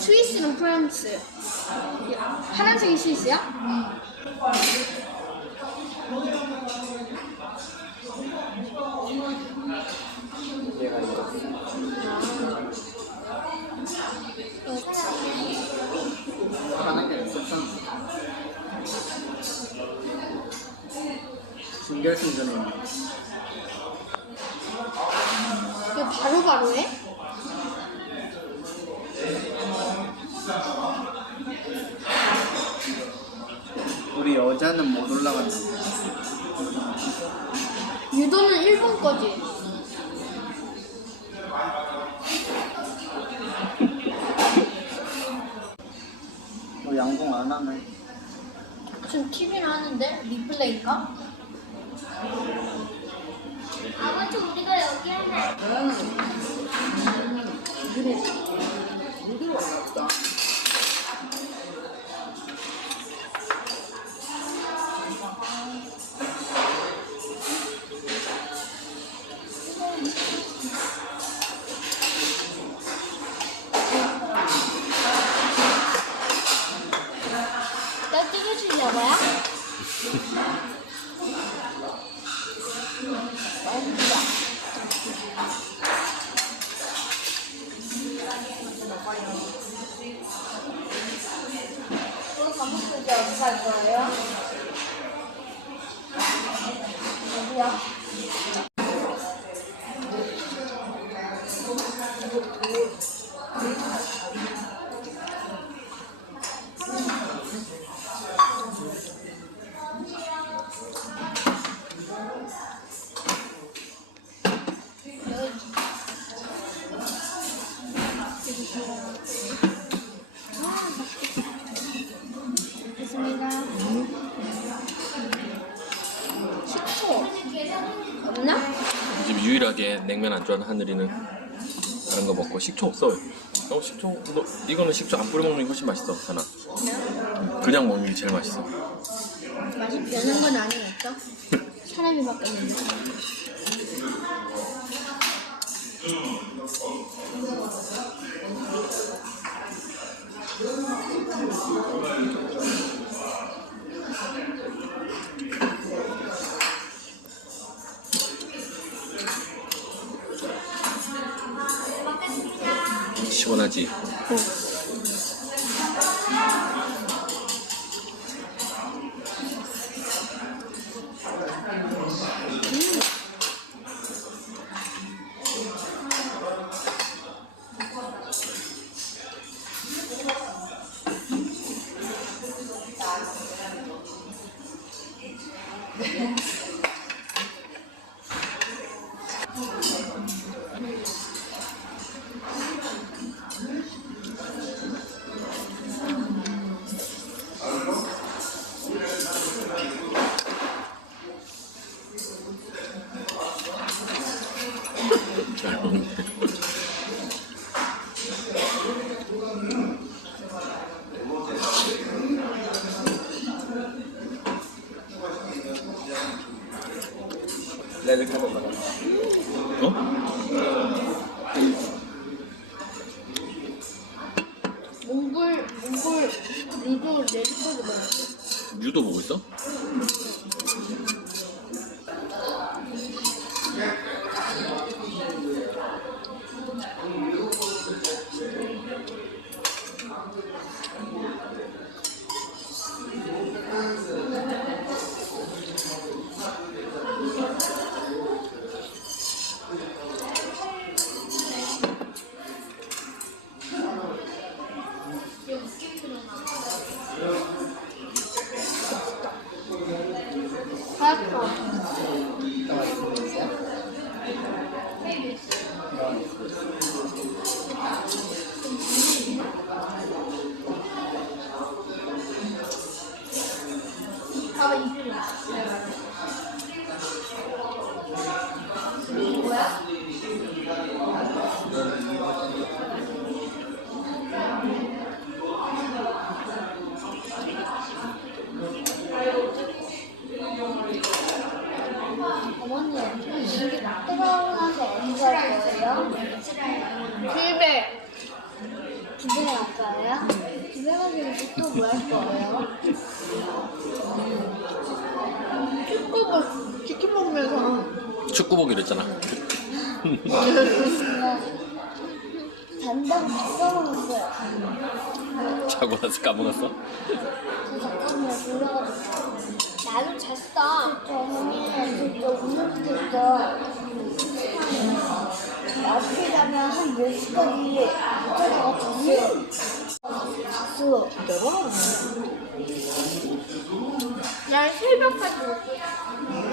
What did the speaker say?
스위스는 프랑스. 파란색이 스위스야? 얘가 이거. 있었잖아. 준결승전에 바로바로 해? 우리 여자는 못 올라간다. 유도는 일본 거지. 너 양궁 안 하네. 지금 TV는 하는데 리플레이인가? 아무튼 우리가 여기 하나 나 갈거 유일하게 냉면 안 좋아하는 하늘이는 다른 거 먹고 식초 없어. 어 식초 너 이거는 식초 안 뿌려 먹는 게 훨씬 맛있어 하나. 그냥 먹는 게 제일 맛있어. 맛이 변한 건 아니겠죠? 사람이 바뀌었는데. 시원하 레드 카드 받아. 어? 몽골 몽골 루도 레드코드 뭐야? 유도 보고 있어? 하얗고 봐 집에 갈 거예요? 집에 가서 또뭐 할 거예요? 축구복 치킨 먹으면서 축구 보기로 했잖아. 잔다고 까먹었어요. 자고 나서 까먹었어? 저 잠깐만 졸려가지고. 나도 잤어. 저 어머니 진짜 운동했 어. 앞에 가면 한 10시까지 있다가 잤어요. 잤어. 난 새벽까지 먹고